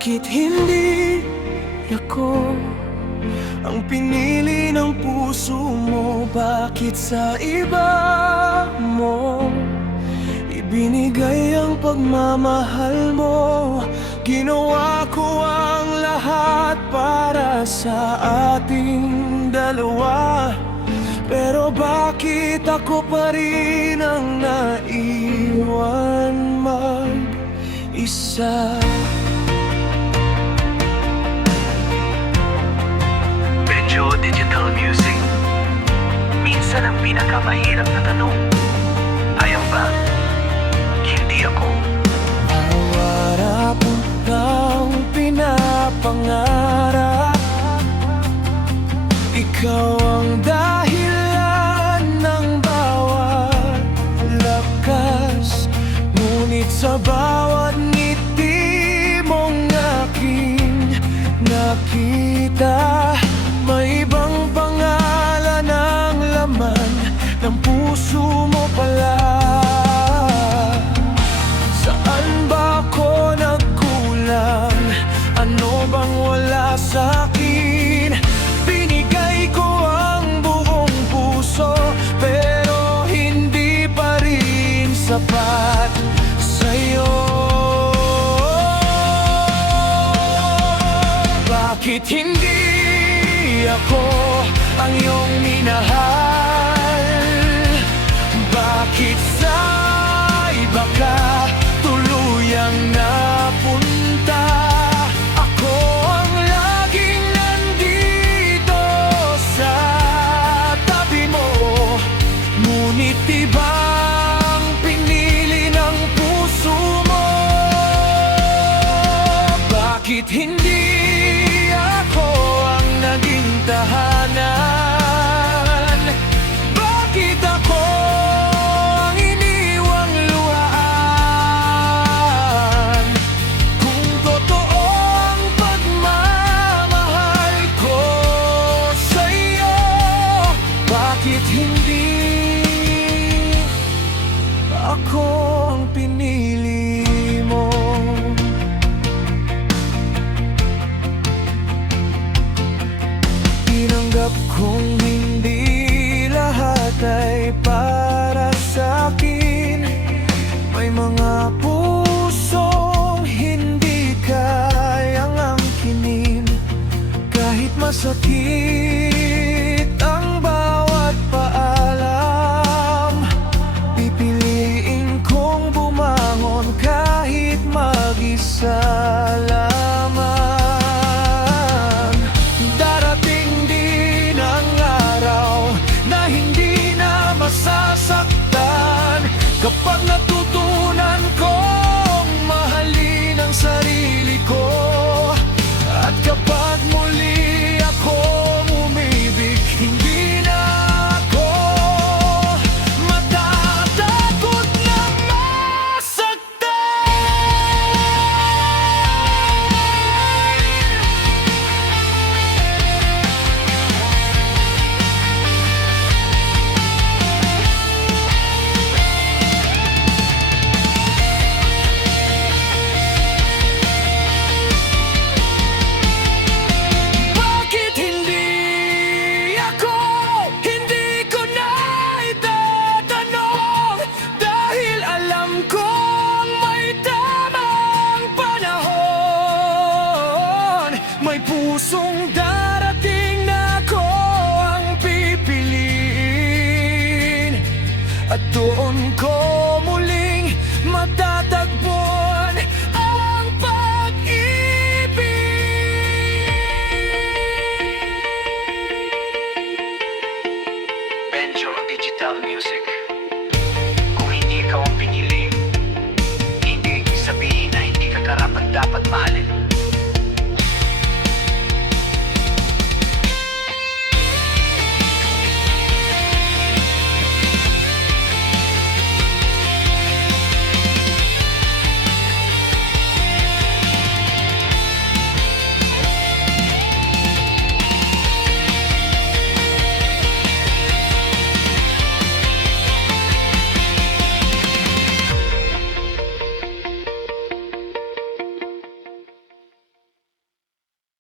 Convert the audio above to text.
Bakit hindi ako ang pinili ng puso mo? Bakit sa iba mo ibinigay ang pagmamahal mo? Ginawa ko ang lahat para sa ating dalawa, pero bakit ako pa rin ang naiwan mag-isa? Medyo digital music. Minsan ang pinakamahirap na tanong, ayaw ba? Hindi ako. Araw-araw kang pinapangarap, ikaw ang dahilan ng bawat lakas. Ngunit sa bawat ngiti mong aking nakita, may ibang pangalan ang laman ng puso mo pala. Saan ba ako nagkulang? Ano bang wala sa'kin? Binigay ko ang buong puso, pero hindi pa rin sapat sa'yo. Bakit hindi ako ang iyong minahal? Bakit sa iba ka tuluyang napunta? Ako ang laging nandito sa tabi mo, ngunit ibang pinili ng puso mo. Bakit hindi ako ang naging tahanan? Bakit ako ang iniwang luhaan? Kung totoo ang pagmamahal ko sa'yo, bakit hindi ako ang pinili mo? Tinanggap kong hindi lahat ay para sa'kin. May mga pusong hindi kayang angkinin. Kahit masakit ang bawat paalam, pipiliin kong bumangon kahit mag-isa lamang. Darating din ang araw na hindi na masasaktan, kapag natutunan kong mahalin ang sarili ko, at kapag muli akong umibig, hindi na ako matatakot na masaktan. Bakit hindi ako? Hindi ko na itatanong, dahil alam kong may tamang panahon. May pusong darating na ako ang pipiliin, at doon